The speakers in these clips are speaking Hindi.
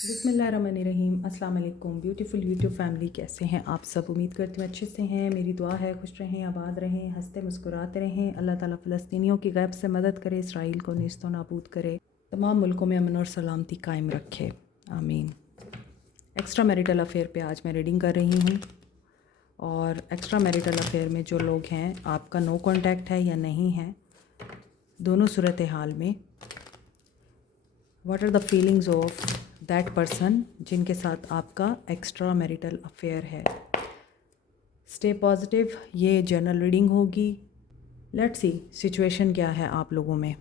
बिस्मिल्लाहिर्रहमानिर्रहीम। अस्सलाम वालेकुम ब्यूटीफुल यूट्यूब फैमिली, कैसे हैं आप सब? उम्मीद करती हूँ अच्छे से हैं। मेरी दुआ है खुश रहें, आबाद रहें, हंसते मुस्कुराते रहें। अल्लाह ताला फ़लस्तीनियों की गैब से मदद करे, इसराइल को नेस्तो नाबूद करे, तमाम मुल्कों में अमन और सलामती कायम रखे, आमीन। एक्स्ट्रा मैरिटल अफेयर पे आज मैं रीडिंग कर रही हूँ। और एक्स्ट्रा मैरिटल अफेयर में जो लोग हैं, आपका नो कॉन्टैक्ट है या नहीं है, दोनों सूरत हाल में what are the feelings of that person जिनके साथ आपका एक्स्ट्रा मैरिटल अफेयर है। Stay positive. ये जनरल रीडिंग होगी। लेट्स सी सिचुएशन क्या है आप लोगों में।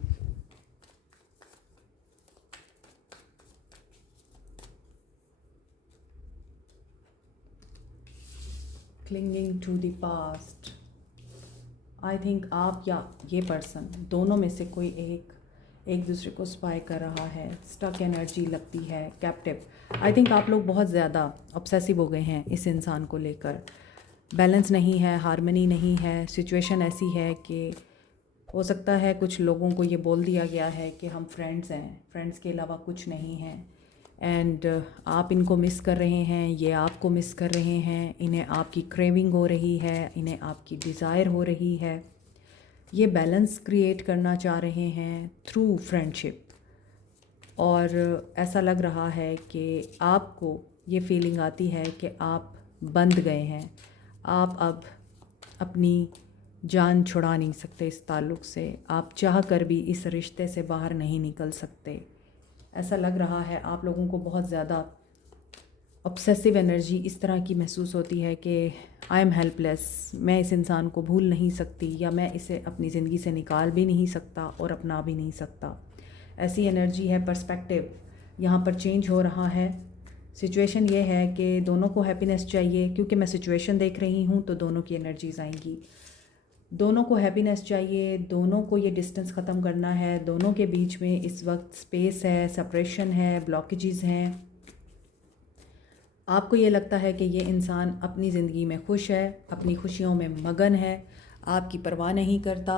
Clinging to the past. I think आप या ये पर्सन दोनों में से कोई एक दूसरे को स्पाई कर रहा है। स्टक एनर्जी लगती है, कैप्टिव। आई थिंक आप लोग बहुत ज़्यादा ऑब्सेसिव हो गए हैं इस इंसान को लेकर। बैलेंस नहीं है, हार्मनी नहीं है। सिचुएशन ऐसी है कि हो सकता है कुछ लोगों को ये बोल दिया गया है कि हम फ्रेंड्स हैं, फ्रेंड्स के अलावा कुछ नहीं हैं। एंड आप इनको मिस कर रहे हैं, ये आपको मिस कर रहे हैं। इन्हें आपकी क्रेविंग हो रही है, इन्हें आपकी डिज़ायर हो रही है। ये बैलेंस क्रिएट करना चाह रहे हैं थ्रू फ्रेंडशिप। और ऐसा लग रहा है कि आपको ये फीलिंग आती है कि आप बंध गए हैं। आप अब अपनी जान छुड़ा नहीं सकते इस ताल्लुक़ से। आप चाह कर भी इस रिश्ते से बाहर नहीं निकल सकते। ऐसा लग रहा है आप लोगों को बहुत ज़्यादा ऑब्सेसिव एनर्जी इस तरह की महसूस होती है कि आई एम हेल्पलेस, मैं इस इंसान को भूल नहीं सकती, या मैं इसे अपनी ज़िंदगी से निकाल भी नहीं सकता और अपना भी नहीं सकता। ऐसी एनर्जी है। पर्सपेक्टिव यहाँ पर चेंज हो रहा है। सिचुएशन ये है कि दोनों को हैप्पीनेस चाहिए, क्योंकि मैं सिचुएशन देख रही हूँ तो दोनों की एनर्जीज़ आएंगी। दोनों को हैप्पीनेस चाहिए, दोनों को ये डिस्टेंस ख़त्म करना है। दोनों के बीच में इस वक्त स्पेस है, सेपरेशन है, ब्लॉकेजेस हैं। आपको ये लगता है कि ये इंसान अपनी ज़िंदगी में खुश है, अपनी खुशियों में मगन है, आपकी परवाह नहीं करता।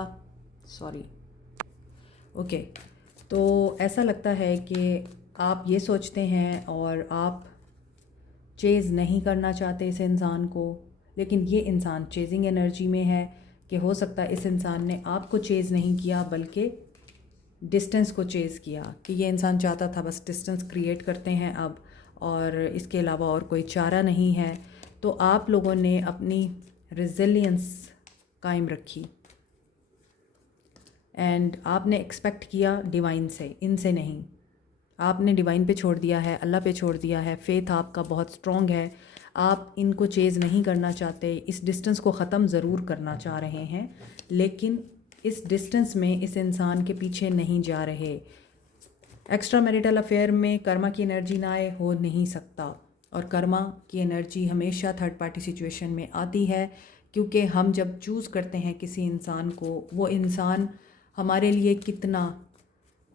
Sorry, okay. तो ऐसा लगता है कि आप ये सोचते हैं और आप चेज़ नहीं करना चाहते इस इंसान को, लेकिन ये इंसान चेजिंग एनर्जी में है कि हो सकता है इस इंसान ने आपको चेज़ नहीं किया बल्कि डिस्टेंस को चेज़ किया, कि ये इंसान चाहता था बस डिस्टेंस क्रिएट करते हैं अब, और इसके अलावा और कोई चारा नहीं है। तो आप लोगों ने अपनी रेजिलियंस कायम रखी एंड आपने एक्सपेक्ट किया डिवाइन से, इनसे नहीं। आपने डिवाइन पे छोड़ दिया है, अल्लाह पे छोड़ दिया है। फेथ आपका बहुत स्ट्रॉन्ग है। आप इनको चेज़ नहीं करना चाहते, इस डिस्टेंस को ख़त्म ज़रूर करना चाह रहे हैं, लेकिन इस डिस्टेंस में इस इंसान के पीछे नहीं जा रहे। एक्स्ट्रा मैरिटल अफेयर में कर्मा की एनर्जी ना आए हो नहीं सकता, और कर्मा की एनर्जी हमेशा थर्ड पार्टी सिचुएशन में आती है, क्योंकि हम जब चूज़ करते हैं किसी इंसान को, वो इंसान हमारे लिए कितना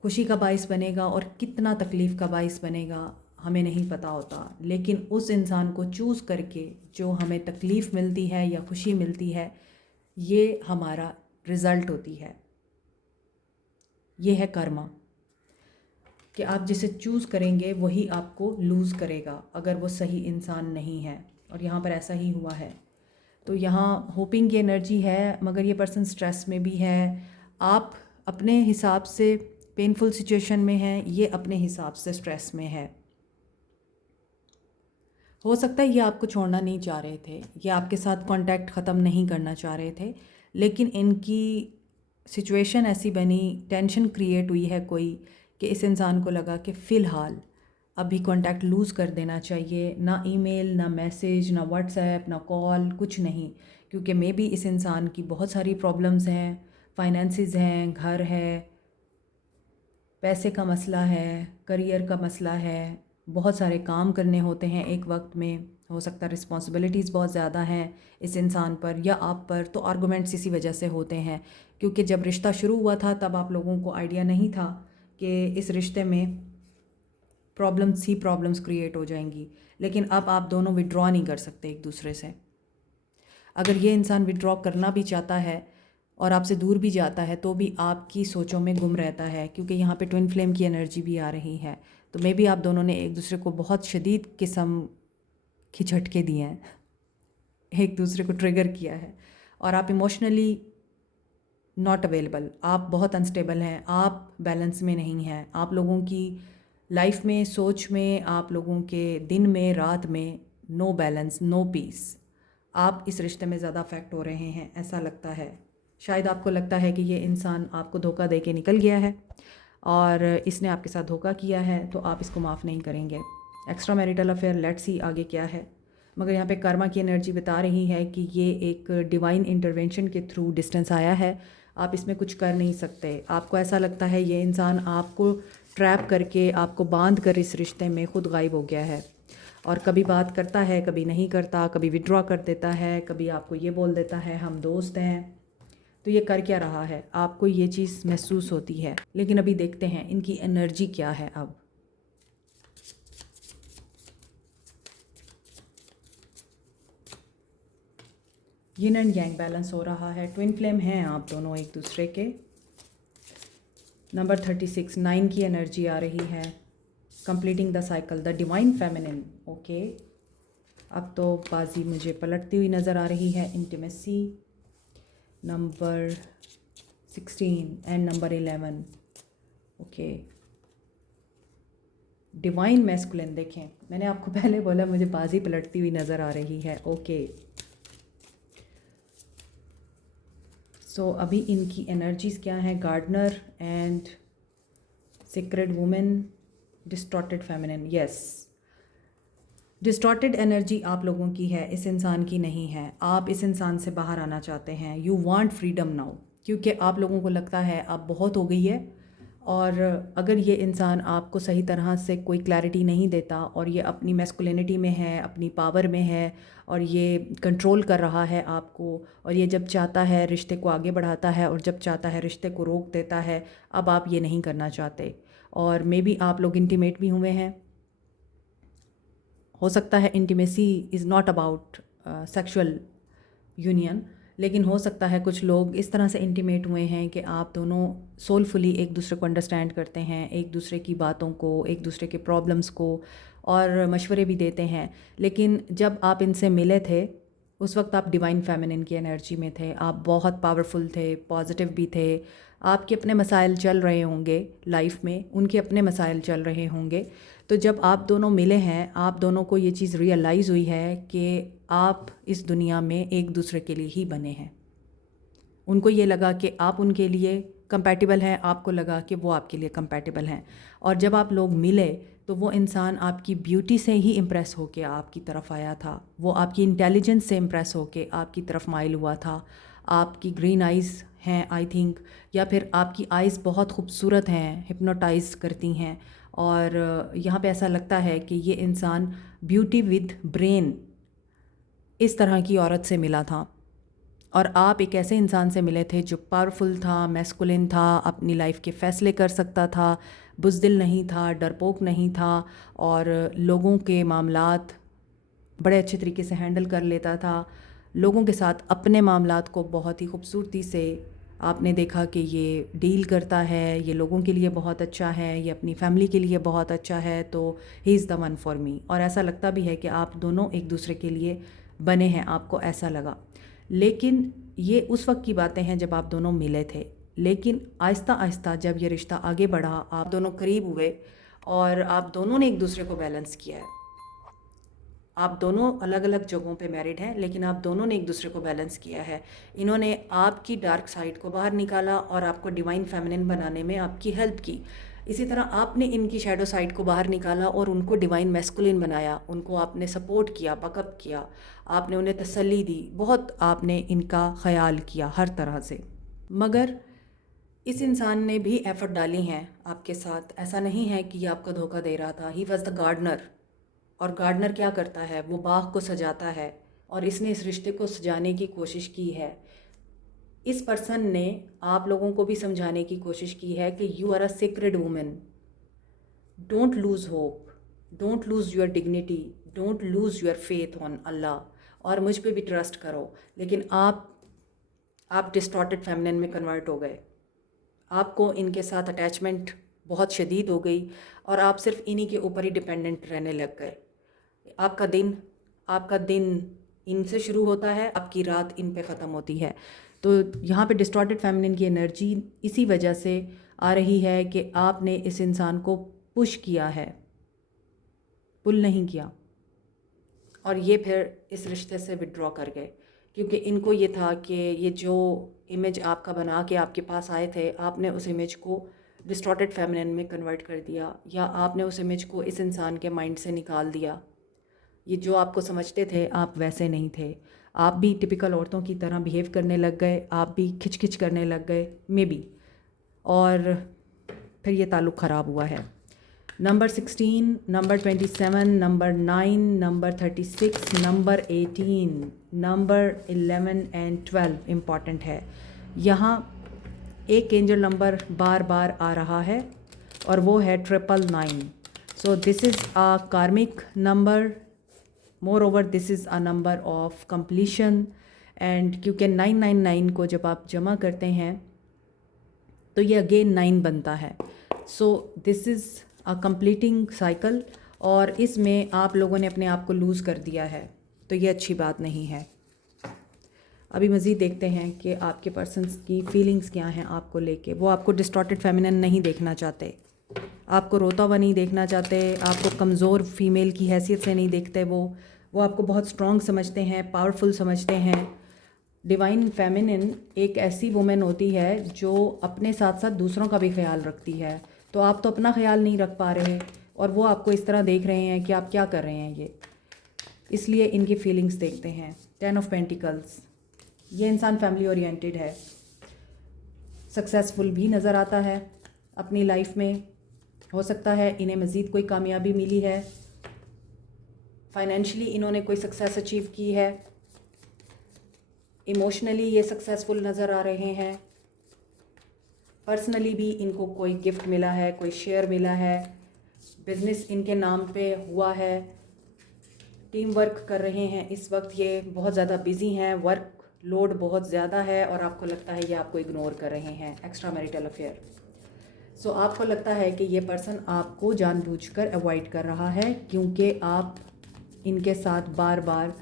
खुशी का बाइस बनेगा और कितना तकलीफ़ का बाइस बनेगा हमें नहीं पता होता। लेकिन उस इंसान को चूज़ करके जो हमें तकलीफ़ मिलती है या खुशी मिलती है, ये हमारा रिज़ल्ट होती है। ये है कर्मा, कि आप जिसे चूज़ करेंगे वही आपको लूज़ करेगा अगर वो सही इंसान नहीं है। और यहाँ पर ऐसा ही हुआ है। तो यहाँ होपिंग की एनर्जी है, मगर ये पर्सन स्ट्रेस में भी है। आप अपने हिसाब से पेनफुल सिचुएशन में हैं, ये अपने हिसाब से स्ट्रेस में है। हो सकता है ये आपको छोड़ना नहीं चाह रहे थे, ये आपके साथ कांटेक्ट ख़त्म नहीं करना चाह रहे थे, लेकिन इनकी सिचुएशन ऐसी बनी, टेंशन क्रिएट हुई है कोई, कि इस इंसान को लगा कि फ़िलहाल अभी कांटेक्ट लूज़ कर देना चाहिए। ना ईमेल, ना मैसेज, ना व्हाट्सएप, ना कॉल, कुछ नहीं। क्योंकि मे बी इस इंसान की बहुत सारी प्रॉब्लम्स हैं, फाइनेंसेस हैं, घर है, पैसे का मसला है, करियर का मसला है, बहुत सारे काम करने होते हैं एक वक्त में। हो सकता है रिस्पॉन्सिबिलिटीज़ बहुत ज़्यादा हैं इस इंसान पर या आप पर। तो आर्गूमेंट्स इसी वजह से होते हैं, क्योंकि जब रिश्ता शुरू हुआ था तब आप लोगों को आइडिया नहीं था कि इस रिश्ते में प्रॉब्लम्स ही प्रॉब्लम्स क्रिएट हो जाएंगी। लेकिन अब आप दोनों विड्रॉ नहीं कर सकते एक दूसरे से। अगर ये इंसान विड्रॉ करना भी चाहता है और आपसे दूर भी जाता है तो भी आपकी सोचों में गुम रहता है, क्योंकि यहाँ पे ट्विन फ्लेम की एनर्जी भी आ रही है। तो मे बी आप दोनों ने एक दूसरे को बहुत शदीद किस्म के झटके दिए हैं, एक दूसरे को ट्रिगर किया है, और आप इमोशनली नॉट अवेलेबल, आप बहुत अनस्टेबल हैं, आप बैलेंस में नहीं हैं। आप लोगों की लाइफ में, सोच में, आप लोगों के दिन में, रात में नो बैलेंस, नो पीस। आप इस रिश्ते में ज़्यादा अफेक्ट हो रहे हैं, ऐसा लगता है। शायद आपको लगता है कि ये इंसान आपको धोखा दे के निकल गया है और इसने आपके साथ धोखा किया है, तो आप इसको माफ़ नहीं करेंगे। Extra marital affair, let's see आगे क्या है। मगर यहाँ पे कर्मा की एनर्जी बता रही है कि ये एक डिवाइन इंटरवेंशन के थ्रू डिस्टेंस आया है। आप इसमें कुछ कर नहीं सकते। आपको ऐसा लगता है ये इंसान आपको ट्रैप करके, आपको बांध कर इस रिश्ते में ख़ुद गायब हो गया है, और कभी बात करता है, कभी नहीं करता, कभी विड्रॉ कर देता है, कभी आपको ये बोल देता है हम दोस्त हैं। तो ये कर क्या रहा है, आपको ये चीज़ महसूस होती है। लेकिन अभी देखते हैं इनकी एनर्जी क्या है। अब यिन एंड यांग बैलेंस हो रहा है। ट्विन फ्लेम हैं आप दोनों एक दूसरे के। नंबर 36, 9 की एनर्जी आ रही है। Completing the cycle, the divine feminine. Okay, अब तो बाजी मुझे पलटती हुई नज़र आ रही है। Intimacy, number 16 and number 11। Okay, divine masculine. देखें, मैंने आपको पहले बोला मुझे बाजी पलटती हुई नज़र आ रही है। ओके, सो अभी इनकी एनर्जीज़ क्या हैं? Gardener and secret women, distorted feminine. Yes, distorted energy आप लोगों की है, इस इंसान की नहीं है। आप इस इंसान से बाहर आना चाहते हैं। यू वांट फ्रीडम नाउ, क्योंकि आप लोगों को लगता है अब बहुत हो गई है, और अगर ये इंसान आपको सही तरह से कोई क्लैरिटी नहीं देता, और ये अपनी मैस्कुलिनिटी में है, अपनी पावर में है, और ये कंट्रोल कर रहा है आपको, और ये जब चाहता है रिश्ते को आगे बढ़ाता है, और जब चाहता है रिश्ते को रोक देता है। अब आप ये नहीं करना चाहते, और मे बी आप लोग इंटीमेट भी हुए हैं। हो सकता है intimacy is not about sexual union, लेकिन हो सकता है कुछ लोग इस तरह से इंटीमेट हुए हैं कि आप दोनों सोलफुली एक दूसरे को अंडरस्टैंड करते हैं, एक दूसरे की बातों को, एक दूसरे के प्रॉब्लम्स को, और मशवरे भी देते हैं। लेकिन जब आप इनसे मिले थे, उस वक्त आप डिवाइन फेमिनिन की एनर्जी में थे। आप बहुत पावरफुल थे, पॉजिटिव भी थे। आपके अपने मसाइल चल रहे होंगे लाइफ में, उनके अपने मसाइल चल रहे होंगे। तो जब आप दोनों मिले हैं, आप दोनों को ये चीज़ रियलाइज़ हुई है कि आप इस दुनिया में एक दूसरे के लिए ही बने हैं। उनको ये लगा कि आप उनके लिए कंपैटिबल हैं, आपको लगा कि वो आपके लिए कंपैटिबल हैं। और जब आप लोग मिले तो वो इंसान आपकी ब्यूटी से ही इम्प्रेस होके आपकी तरफ आया था, वो आपकी इंटेलिजेंस से इम्प्रेस होके आपकी तरफ माइल हुआ था। आपकी ग्रीन आइज़ हैं आई थिंक, या फिर आपकी आइज़ बहुत खूबसूरत हैं, हिप्नोटाइज करती हैं। और यहाँ पे ऐसा लगता है कि ये इंसान ब्यूटी विद ब्रेन, इस तरह की औरत से मिला था, और आप एक ऐसे इंसान से मिले थे जो पावरफुल था, मैस्कुलिन था, अपनी लाइफ के फ़ैसले कर सकता था, बुज़दिल नहीं था, डरपोक नहीं था, और लोगों के मामलात बड़े अच्छे तरीके से हैंडल कर लेता था। लोगों के साथ अपने मामलात को बहुत ही खूबसूरती से आपने देखा कि ये डील करता है, ये लोगों के लिए बहुत अच्छा है, ये अपनी फैमिली के लिए बहुत अच्छा है, तो he is the one for me. और ऐसा लगता भी है कि आप दोनों एक दूसरे के लिए बने हैं, आपको ऐसा लगा। लेकिन ये उस वक्त की बातें हैं जब आप दोनों मिले थे। लेकिन आहिस्ता आहिस्ता जब ये रिश्ता आगे बढ़ा, आप दोनों करीब हुए, और आप दोनों ने एक दूसरे को बैलेंस किया है। आप दोनों अलग अलग जगहों पे मैरिड हैं, लेकिन आप दोनों ने एक दूसरे को बैलेंस किया है। इन्होंने आपकी डार्क साइड को बाहर निकाला और आपको डिवाइन फेमिनिन बनाने में आपकी हेल्प की। इसी तरह आपने इनकी शैडो साइड को बाहर निकाला और उनको डिवाइन मैस्कुलिन बनाया। उनको आपने सपोर्ट किया, बकअप किया, आपने उन्हें तसल्ली दी, बहुत आपने इनका ख्याल किया हर तरह से। मगर इस इंसान ने भी एफ़र्ट डाली हैं आपके साथ। ऐसा नहीं है कि ये आपका धोखा दे रहा था। ही वॉज़ द गार्डनर, और गार्डनर क्या करता है, वो बाग को सजाता है, और इसने इस रिश्ते को सजाने की कोशिश की है। इस पर्सन ने आप लोगों को भी समझाने की कोशिश की है कि you are a secret women, don't lose hope, don't lose your dignity, don't lose your faith on Allah, और मुझ पे भी ट्रस्ट करो। लेकिन आप आप डिस्टॉर्टेड फेमिनिन में कन्वर्ट हो गए, आपको इनके साथ अटैचमेंट बहुत शदीद हो गई और आप सिर्फ इन्हीं के ऊपर ही डिपेंडेंट रहने लग गए। आपका दिन इनसे शुरू होता है, आपकी रात इन पे ख़त्म होती है। तो यहाँ पे डिस्टॉर्टेड फेमिनिन की एनर्जी इसी वजह से आ रही है कि आपने इस इंसान को पुश किया है, पुल नहीं किया, और ये फिर इस रिश्ते से विड्रॉ कर गए, क्योंकि इनको ये था कि ये जो इमेज आपका बना के आपके पास आए थे, आपने उस इमेज को डिस्टॉर्टेड फेमिनिन में कन्वर्ट कर दिया, या आपने उस इमेज को इस इंसान के माइंड से निकाल दिया। ये जो आपको समझते थे, आप वैसे नहीं थे। आप भी टिपिकल औरतों की तरह बिहेव करने लग गए, आप भी खिच खिच करने लग गए मे बी, और फिर ये ताल्लुक़ ख़राब हुआ है। Number 16, number 27, number 9, number 36, number 18, number 11 and 12 important है। यहाँ एक एंजल नंबर बार बार आ रहा है और वो है 999। सो दिस इज़ अ कार्मिक number, more over this is a number of completion. And क्योंकि 999 को जब आप जमा करते हैं तो ये अगेन 9 बनता है। So this is a completing cycle, और इसमें आप लोगों ने अपने आप को लूज़ कर दिया है, तो ये अच्छी बात नहीं है। अभी मज़ीद देखते हैं कि आपके पर्सन्स की फीलिंग्स क्या हैं आपको लेके। वो आपको डिस्टॉर्टेड फेमिनिन नहीं देखना चाहते, आपको रोता हुआ नहीं देखना चाहते, आपको कमज़ोर फीमेल की हैसियत से नहीं देखते। वो आपको बहुत स्ट्रॉन्ग समझते हैं, पावरफुल समझते हैं। डिवाइन फेमिनिन एक ऐसी वुमेन होती है जो अपने साथ साथ दूसरों का भी ख्याल रखती है। तो आप तो अपना ख्याल नहीं रख पा रहे और वो आपको इस तरह देख रहे हैं कि आप क्या कर रहे हैं ये, इसलिए इनकी फीलिंग्स देखते हैं। 10 ऑफ पेंटिकल्स, ये इंसान फैमिली ओरिएंटेड है, सक्सेसफुल भी नज़र आता है अपनी लाइफ में। हो सकता है इन्हें मज़ीद कोई कामयाबी मिली है, फाइनेंशियली इन्होंने कोई सक्सेस अचीव की है, इमोशनली ये सक्सेसफुल नज़र आ रहे हैं, पर्सनली भी इनको कोई गिफ्ट मिला है, कोई शेयर मिला है, बिज़नेस इनके नाम पे हुआ है, टीम वर्क कर रहे हैं। इस वक्त ये बहुत ज़्यादा बिज़ी हैं, वर्क लोड बहुत ज़्यादा है और आपको लगता है ये आपको इग्नोर कर रहे हैं। एक्स्ट्रा मैरिटल अफेयर, सो आपको लगता है कि ये पर्सन आपको जानबूझकर अवॉइड कर रहा है, क्योंकि आप इनके साथ बार बार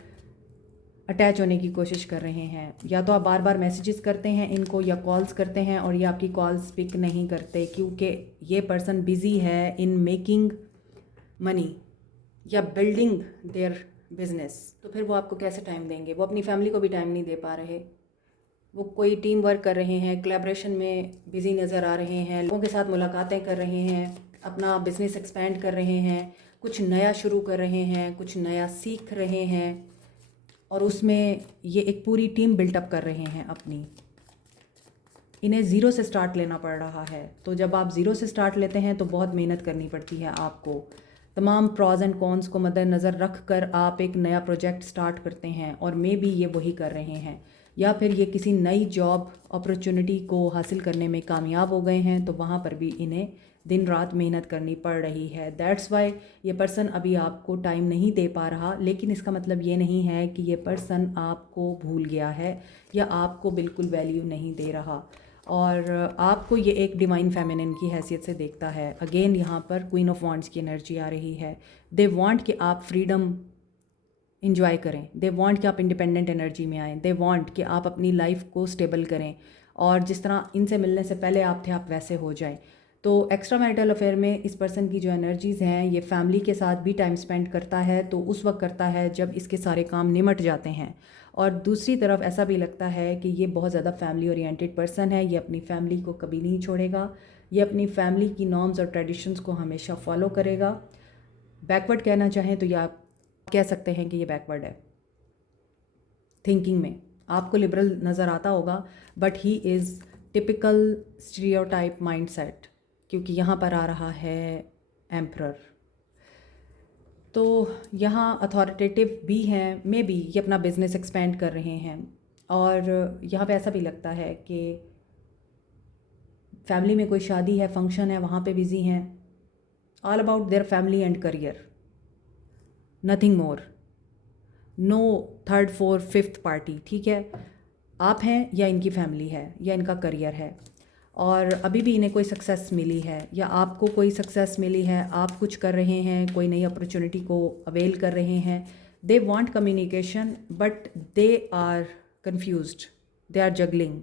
अटैच होने की कोशिश कर रहे हैं। या तो आप बार बार मैसेजेस करते हैं इनको या कॉल्स करते हैं और ये आपकी कॉल्स पिक नहीं करते, क्योंकि ये पर्सन बिज़ी है इन मेकिंग मनी या बिल्डिंग देयर बिजनेस। तो फिर वो आपको कैसे टाइम देंगे? वो अपनी फैमिली को भी टाइम नहीं दे पा रहे, वो कोई टीम वर्क कर रहे हैं, कोलैबोरेशन में बिज़ी नज़र आ रहे हैं, लोगों के साथ मुलाकातें कर रहे हैं, अपना बिज़नेस एक्सपेंड कर रहे हैं, कुछ नया शुरू कर रहे हैं, कुछ नया सीख रहे हैं, और उसमें ये एक पूरी टीम बिल्टअप कर रहे हैं अपनी। इन्हें ज़ीरो से स्टार्ट लेना पड़ रहा है। तो जब आप ज़ीरो से स्टार्ट लेते हैं तो बहुत मेहनत करनी पड़ती है आपको। तमाम प्रॉज एंड कॉन्स को मद्देनज़र रख कर आप एक नया प्रोजेक्ट स्टार्ट करते हैं, और मे बी ये वही कर रहे हैं, या फिर ये किसी नई जॉब अपॉर्चुनिटी को हासिल करने में कामयाब हो गए हैं, तो वहाँ पर भी इन्हें दिन रात मेहनत करनी पड़ रही है। दैट्स वाई ये पर्सन अभी आपको टाइम नहीं दे पा रहा, लेकिन इसका मतलब ये नहीं है कि ये पर्सन आपको भूल गया है या आपको बिल्कुल वैल्यू नहीं दे रहा, और आपको ये एक डिवाइन फेमिनिन की हैसियत से देखता है। अगेन यहाँ पर क्वीन ऑफ वॉन्ड्स की एनर्जी आ रही है। दे वांट कि आप फ्रीडम इंजॉय करें, दे वांट कि आप इंडिपेंडेंट एनर्जी में आएँ, दे वांट कि आप अपनी लाइफ को स्टेबल करें, और जिस तरह इनसे मिलने से पहले आप थे आप वैसे हो जाएं। तो एक्स्ट्रा मैरिटल अफेयर में इस पर्सन की जो एनर्जीज़ हैं, ये फैमिली के साथ भी टाइम स्पेंड करता है, तो उस वक्त करता है जब इसके सारे काम निमट जाते हैं। और दूसरी तरफ ऐसा भी लगता है कि ये बहुत ज़्यादा फैमिली ओरिएंटेड पर्सन है, ये अपनी फैमिली को कभी नहीं छोड़ेगा, ये अपनी फैमिली की नॉर्म्स और ट्रेडिशंस को हमेशा फॉलो करेगा। बैकवर्ड कहना चाहें तो ये आप कह सकते हैं कि ये बैकवर्ड है थिंकिंग में। आपको लिबरल नज़र आता होगा, but he is typical stereotype mindset, क्योंकि यहाँ पर आ रहा है एम्परर। तो यहाँ अथॉरिटेटिव भी हैं, मे बी ये अपना बिजनेस एक्सपेंड कर रहे हैं, और यहाँ पे ऐसा भी लगता है कि फैमिली में कोई शादी है, फंक्शन है, वहाँ पे बिज़ी हैं। All about their family and career, nothing more, no third fourth fifth party, ठीक है। आप हैं या इनकी फैमिली है या इनका करियर है, और अभी भी इन्हें कोई सक्सेस मिली है या आपको कोई सक्सेस मिली है, आप कुछ कर रहे हैं, कोई नई अपॉर्चुनिटी को अवेल कर रहे हैं। They want communication but they are confused, they are juggling,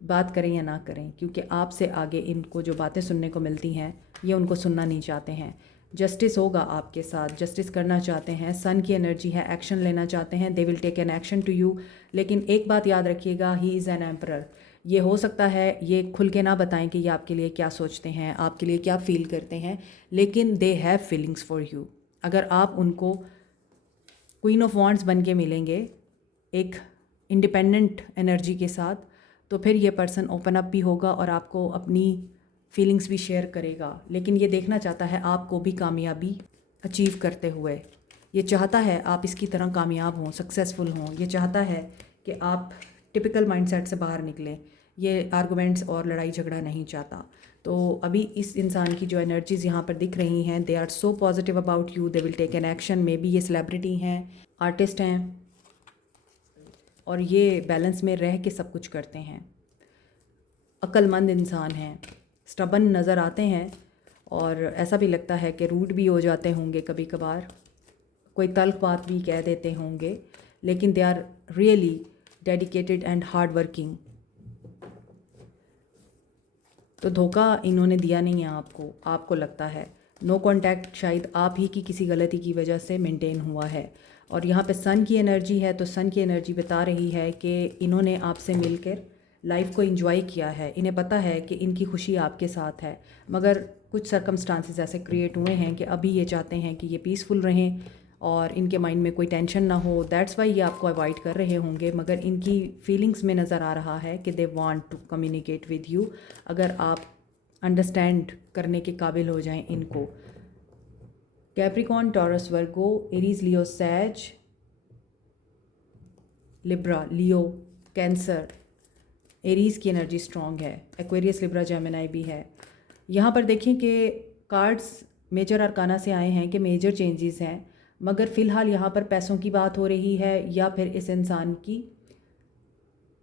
बात करें या ना करें, क्योंकि आपसे आगे इनको जो बातें सुनने को मिलती हैं ये उनको सुनना नहीं चाहते हैं। जस्टिस होगा आपके साथ, जस्टिस करना चाहते हैं, सन की एनर्जी है, एक्शन लेना चाहते हैं, they will take an action to you. लेकिन एक बात याद रखिएगा, ही इज़ एन एम्परर। ये हो सकता है ये खुल के ना बताएं कि ये आपके लिए क्या सोचते हैं, आपके लिए क्या फ़ील करते हैं, लेकिन they have feelings for you. अगर आप उनको क्वीन ऑफ वॉन्ड्स बन के मिलेंगे एक इंडिपेंडेंट एनर्जी के साथ, तो फिर ये पर्सन ओपन अप भी होगा और आपको अपनी फीलिंग्स भी शेयर करेगा। लेकिन ये देखना चाहता है आपको भी कामयाबी अचीव करते हुए। ये चाहता है आप इसकी तरह कामयाब हों, सक्सेसफुल हों। ये चाहता है कि आप टिपिकल माइंडसेट से बाहर निकलें। ये आर्गुमेंट्स और लड़ाई झगड़ा नहीं चाहता। तो अभी इस इंसान की जो एनर्जीज़ यहाँ पर दिख रही हैं, they are so positive about you, they will take an action. Maybe ये सेलिब्रिटी हैं, आर्टिस्ट हैं, और ये बैलेंस में रह के सब कुछ करते हैं। अक्लमंद इंसान हैं, स्टबन नज़र आते हैं, और ऐसा भी लगता है कि रूड भी हो जाते होंगे कभी कभार, कोई तल्ख बात भी कह देते होंगे, लेकिन they are really dedicated and hard working. तो धोखा इन्होंने दिया नहीं है आपको, आपको लगता है। नो कांटेक्ट शायद आप ही की किसी गलती की वजह से मेंटेन हुआ है। और यहाँ पे सन की एनर्जी है, तो सन की एनर्जी बता रही है कि इन्होंने आपसे मिलकर लाइफ को एंजॉय किया है। इन्हें पता है कि इनकी खुशी आपके साथ है, मगर कुछ सर्कमस्टांसेस ऐसे क्रिएट हुए हैं कि अभी ये चाहते हैं कि ये पीसफुल रहें और इनके माइंड में कोई टेंशन ना हो। दैट्स वाई ये आपको अवॉइड कर रहे होंगे, मगर इनकी फीलिंग्स में नज़र आ रहा है कि they want to communicate with you, अगर आप अंडरस्टैंड करने के काबिल हो जाएं इनको। Capricorn, Taurus, Virgo, Aries, Leo, Sag, Libra, Leo, Cancer. Aries की एनर्जी स्ट्रॉन्ग है, एक्वेरियस, लिब्रा, जेमिनाई भी है। यहाँ पर देखें कि कार्ड्स मेजर अरकाना से आए हैं कि मेजर चेंजेस हैं, मगर फ़िलहाल यहाँ पर पैसों की बात हो रही है या फिर इस इंसान की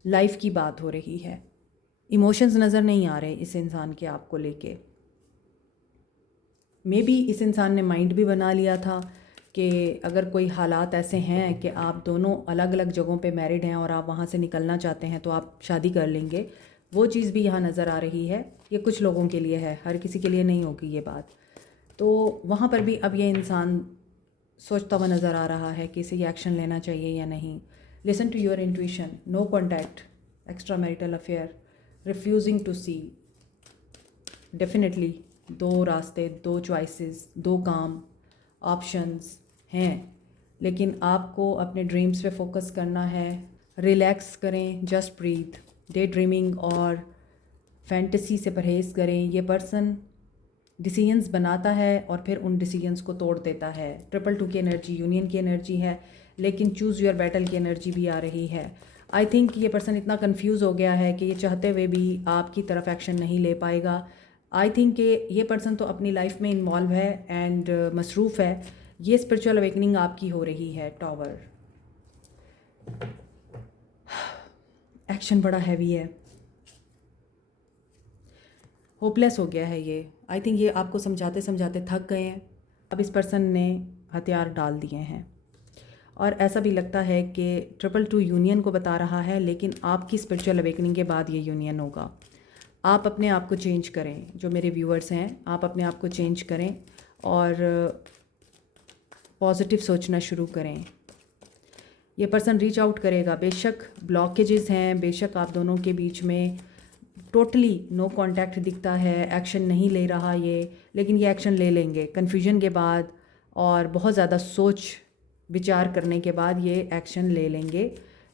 लाइफ की बात हो रही है। इमोशंस नज़र नहीं आ रहे इस इंसान के आपको लेके। मे बी इस इंसान ने माइंड भी बना लिया था कि अगर कोई हालात ऐसे हैं कि आप दोनों अलग अलग जगहों पे मैरिड हैं और आप वहाँ से निकलना चाहते हैं, तो आप शादी कर लेंगे। वो चीज़ भी यहाँ नज़र आ रही है। ये कुछ लोगों के लिए है, हर किसी के लिए नहीं होगी ये बात। तो वहाँ पर भी अब ये इंसान सोचता हुआ नज़र आ रहा है कि इसे ये एक्शन लेना चाहिए या नहीं। Listen to your intuition, no contact, extra marital affair, refusing to see. Definitely दो रास्ते, दो चॉइसेस, दो काम ऑप्शंस हैं, लेकिन आपको अपने ड्रीम्स पे फोकस करना है। रिलैक्स करें, जस्ट ब्रीथ। डे ड्रीमिंग और फैंटेसी से परहेज़ करें। ये पर्सन डिसीजंस बनाता है और फिर उन डिसीजंस को तोड़ देता है। 222 की एनर्जी यूनियन की एनर्जी है, लेकिन चूज़ योर बैटल की एनर्जी भी आ रही है। आई थिंक ये पर्सन इतना कंफ्यूज हो गया है कि ये चाहते हुए भी आपकी तरफ एक्शन नहीं ले पाएगा। आई थिंक कि ये पर्सन तो अपनी लाइफ में इन्वॉल्व है एंड मसरूफ़ है। ये स्पिरिचुअल अवेकनिंग आपकी हो रही है। टॉवर, एक्शन बड़ा हैवी है, होपलेस हो गया है ये। आई थिंक ये आपको समझाते समझाते थक गए हैं। अब इस पर्सन ने हथियार डाल दिए हैं, और ऐसा भी लगता है कि 222 यूनियन को बता रहा है, लेकिन आपकी स्पिरिचुअल अवेकनिंग के बाद ये यूनियन होगा। आप अपने आप को चेंज करें, जो मेरे व्यूअर्स हैं, आप अपने आप को चेंज करें और पॉजिटिव सोचना शुरू करें। ये पर्सन रीच आउट करेगा। बेशक ब्लॉकेजेस हैं, बेशक आप दोनों के बीच में टोटली नो कांटेक्ट दिखता है, एक्शन नहीं ले रहा ये, लेकिन ये एक्शन ले लेंगे कन्फ्यूजन के बाद और बहुत ज़्यादा सोच विचार करने के बाद ये एक्शन ले लेंगे।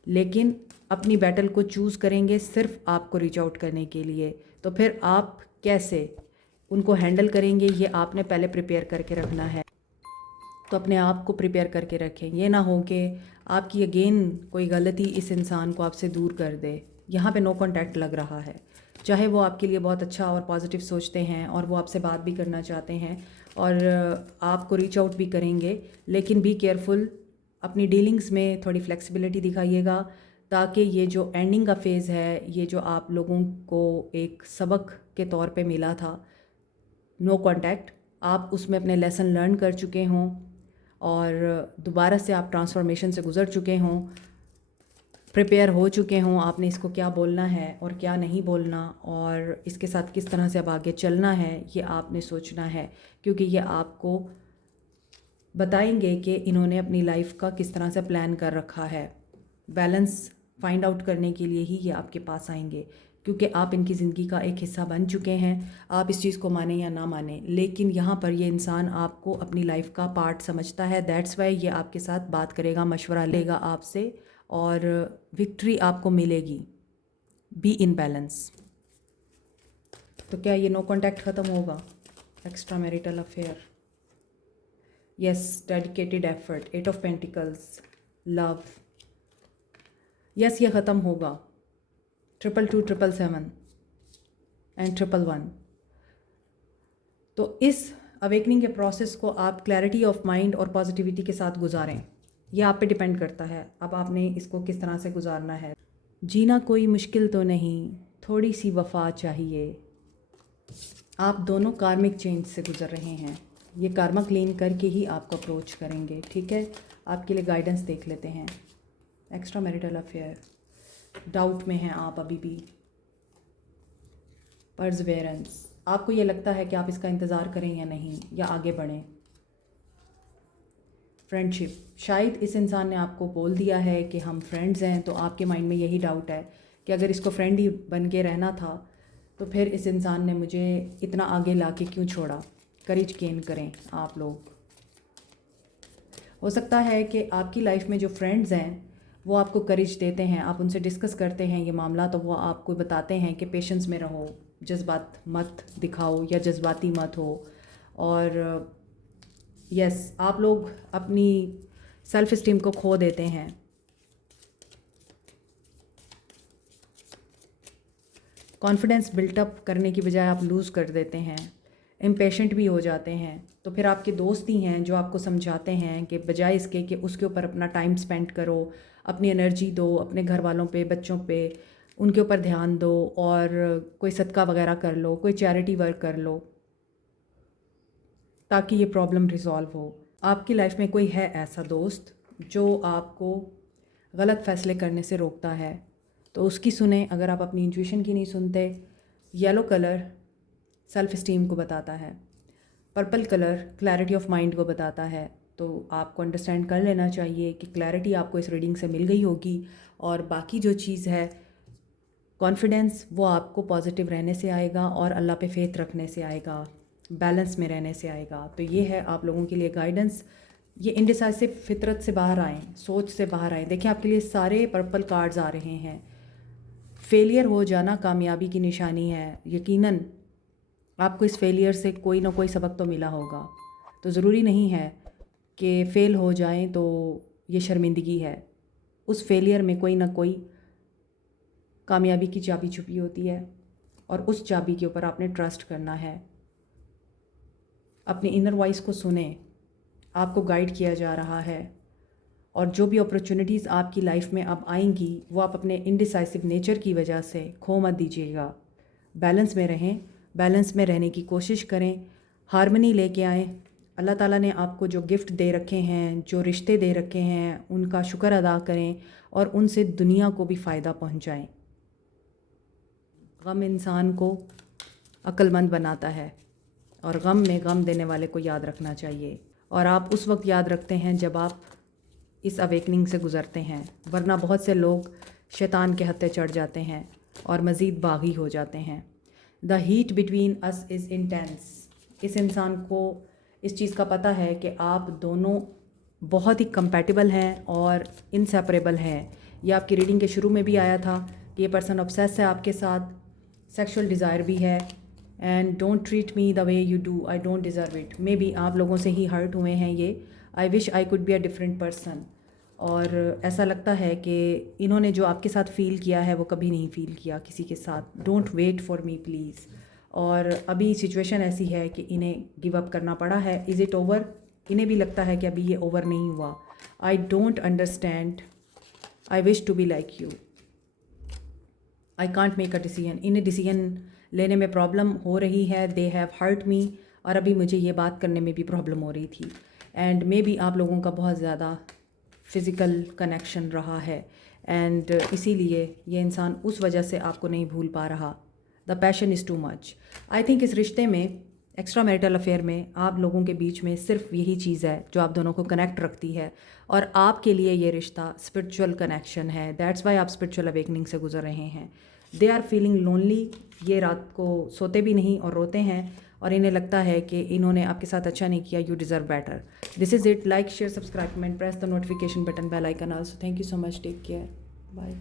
लेकिन अपनी बैटल को चूज़ करेंगे सिर्फ आपको रीच आउट करने के लिए। तो फिर आप कैसे उनको हैंडल करेंगे, ये आपने पहले प्रिपेयर करके रखना है। तो अपने आप को प्रिपेयर करके रखें। ये ना हो कि आपकी अगेन कोई गलती इस इंसान को आपसे दूर कर दे। यहाँ पे नो कांटेक्ट लग रहा है, चाहे वो आपके लिए बहुत अच्छा और पॉजिटिव सोचते हैं और वो आपसे बात भी करना चाहते हैं और आपको रीच आउट भी करेंगे, लेकिन बी केयरफुल। अपनी डीलिंग्स में थोड़ी फ्लेक्सिबिलिटी दिखाइएगा ताकि ये जो एंडिंग का फेज़ है, ये जो आप लोगों को एक सबक के तौर पे मिला था, नो कांटेक्ट, आप उसमें अपने लेसन लर्न कर चुके हों और दोबारा से आप ट्रांसफॉर्मेशन से गुज़र चुके हों, प्रिपेयर हो चुके हों, आपने इसको क्या बोलना है और क्या नहीं बोलना और इसके साथ किस तरह से अब आगे चलना है, ये आपने सोचना है, क्योंकि ये आपको बताएंगे कि इन्होंने अपनी लाइफ का किस तरह से प्लान कर रखा है। बैलेंस फाइंड आउट करने के लिए ही ये आपके पास आएंगे, क्योंकि आप इनकी ज़िंदगी का एक हिस्सा बन चुके हैं। आप इस चीज़ को माने या ना माने, लेकिन यहाँ पर ये इंसान आपको अपनी लाइफ का पार्ट समझता है। दैट्स वाई ये आपके साथ बात करेगा, मशवरा लेगा आपसे और विक्ट्री आपको मिलेगी। Be in balance. तो क्या ये नो कॉन्टैक्ट ख़त्म होगा? Extra marital affair, yes, dedicated effort, 8 of pentacles, love, yes, ये ख़त्म होगा। 222, 777 एंड 111। तो इस अवेकनिंग के प्रोसेस को आप क्लैरिटी ऑफ माइंड और पॉजिटिविटी के साथ गुजारें। यह आप पे डिपेंड करता है, अब आपने इसको किस तरह से गुजारना है। जीना कोई मुश्किल तो नहीं, थोड़ी सी वफा चाहिए। आप दोनों कार्मिक चेंज से गुजर रहे हैं, ये कार्मा क्लीन करके ही आपको अप्रोच करेंगे, ठीक है। आपके लिए गाइडेंस देख लेते हैं। एक्स्ट्रा मैरिटल अफेयर, डाउट में हैं आप अभी भी। परसवेरेंस, आपको ये लगता है कि आप इसका इंतज़ार करें या नहीं, या आगे बढ़ें। फ्रेंडशिप, शायद इस इंसान ने आपको बोल दिया है कि हम फ्रेंड्स हैं, तो आपके माइंड में यही डाउट है कि अगर इसको फ्रेंड ही बन के रहना था तो फिर इस इंसान ने मुझे इतना आगे ला के क्यों छोड़ा। करेज गेन करें आप लोग। हो सकता है कि आपकी लाइफ में जो फ्रेंड्स हैं वो आपको करेज देते हैं, आप उनसे डिस्कस करते हैं ये मामला, तो वो आपको बताते हैं कि पेशेंस में रहो, जज्बात मत दिखाओ या जज्बाती मत हो। और यस, आप लोग अपनी सेल्फ इस्टीम को खो देते हैं। कॉन्फिडेंस बिल्टअप करने की बजाय आप लूज़ कर देते हैं, इम्पेशेंट भी हो जाते हैं। तो फिर आपके दोस्त ही हैं जो आपको समझाते हैं कि बजाय इसके कि उसके ऊपर अपना टाइम स्पेंड करो, अपनी एनर्जी दो अपने घर वालों पे, बच्चों पे, उनके ऊपर ध्यान दो और कोई सदका वगैरह कर लो, कोई चैरिटी वर्क कर लो, ताकि ये प्रॉब्लम रिज़ॉल्व हो। आपकी लाइफ में कोई है ऐसा दोस्त जो आपको गलत फ़ैसले करने से रोकता है, तो उसकी सुने। अगर आप अपनी इंट्यूशन की नहीं सुनते। येलो कलर सेल्फ इस्टीम को बताता है, purple colour clarity of mind को बताता है। तो आपको अंडरस्टैंड कर लेना चाहिए कि क्लैरिटी आपको इस रीडिंग से मिल गई होगी, और बाकी जो चीज़ है कॉन्फिडेंस, वो आपको पॉजिटिव रहने से आएगा और अल्लाह पे फेथ रखने से आएगा, बैलेंस में रहने से आएगा। तो ये है आप लोगों के लिए गाइडेंस। ये इंडिसाइसिव फितरत से बाहर आएँ, सोच से बाहर आएँ। देखिए आपके लिए सारे पर्पल कार्ड्स आ रहे हैं। फेलियर हो जाना कामयाबी की निशानी है। यकीनन आपको इस फेलियर से कोई ना कोई सबक तो मिला होगा। तो ज़रूरी नहीं है कि फ़ेल हो जाएं तो ये शर्मिंदगी है। उस फेलियर में कोई ना कोई कामयाबी की चाबी छुपी होती है, और उस चाबी के ऊपर आपने ट्रस्ट करना है। अपनी इनर वॉइस को सुने, आपको गाइड किया जा रहा है। और जो भी अपॉर्चुनिटीज़ आपकी लाइफ में अब आएंगी, वो आप अपने इनडिसाइसिव नेचर की वजह से खो मत दीजिएगा। बैलेंस में रहें, बैलेंस में रहने की कोशिश करें, हार्मनी लेके आएँ। अल्लाह ताला ने आपको जो गिफ्ट दे रखे हैं, जो रिश्ते दे रखे हैं, उनका शुक्र अदा करें और उनसे दुनिया को भी फ़ायदा पहुंचाएं। गम इंसान को अक्लमंद बनाता है, और गम में गम देने वाले को याद रखना चाहिए। और आप उस वक्त याद रखते हैं जब आप इस अवेकनिंग से गुज़रते हैं, वरना बहुत से लोग शैतान के हत्थे चढ़ जाते हैं और मज़ीद बागी हो जाते हैं। The heat between us is intense. इस इंसान को इस चीज़ का पता है कि आप दोनों बहुत ही कंपैटिबल हैं और इनसेपरेबल हैं। ये आपकी रीडिंग के शुरू में भी आया था कि ये पर्सन ऑब्सेस है आपके साथ, सेक्सुअल डिज़ायर भी है। And don't treat me the way you do, I don't deserve it. May be आप लोगों से ही हर्ट हुए हैं ये। I wish I could be a different person. और ऐसा लगता है कि इन्होंने जो आपके साथ फ़ील किया है वो कभी नहीं फ़ील किया किसी के साथ। Don't wait for me please. और अभी सिचुएशन ऐसी है कि इन्हें गिव अप करना पड़ा है। Is it over? इन्हें भी लगता है कि अभी ये ओवर नहीं हुआ। I don't understand I wish to be like you, I can't make a decision. इन्हें डिसीजन लेने में प्रॉब्लम हो रही है, दे हैव हर्ट मी, और अभी मुझे ये बात करने में भी प्रॉब्लम हो रही थी। एंड मे बी आप लोगों का बहुत ज़्यादा फिज़िकल कनेक्शन रहा है, एंड इसीलिए ये इंसान उस वजह से आपको नहीं भूल पा रहा। The passion is too much. I think इस रिश्ते में, एक्स्ट्रा मैरिटल अफेयर में, आप लोगों के बीच में सिर्फ यही चीज़ है जो आप दोनों को कनेक्ट रखती है, और आपके लिए ये रिश्ता स्पिरिचुअल कनेक्शन है। दैट्स वाई आप स्पिरिचुअल अवेकनिंग से गुजर रहे हैं। They are feeling lonely. ये रात को सोते भी नहीं और रोते हैं, और इन्हें लगता है कि इन्होंने आपके साथ अच्छा नहीं किया, you deserve better. This is it. Like, share, subscribe, comment, press the notification button, bell icon also. Thank you so much, take care, bye.